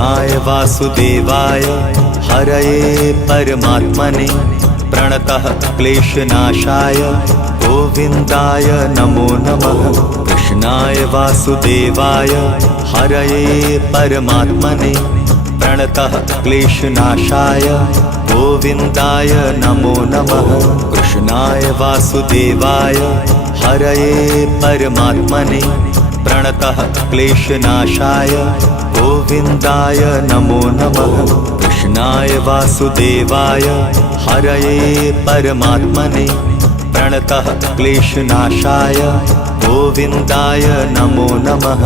कृष्णाय वासुदेवाय हरये परमात्मने प्रणतः क्लेशनाशाय गोविन्दाय नमो नमः। कृष्णाय वासुदेवाय हरये परमात्मने प्रणतः क्लेशनाशाय गोविन्दाय नमो नमः। कृष्णाय वासुदेवाय हरये परमात्मने प्रणतः क्लेशनाशाय गोविन्दाय नमो नमः। कृष्णाय वासुदेवाय हरये परमात्मने प्रणतः क्लेशनाशाय गोविन्दाय नमो नमः।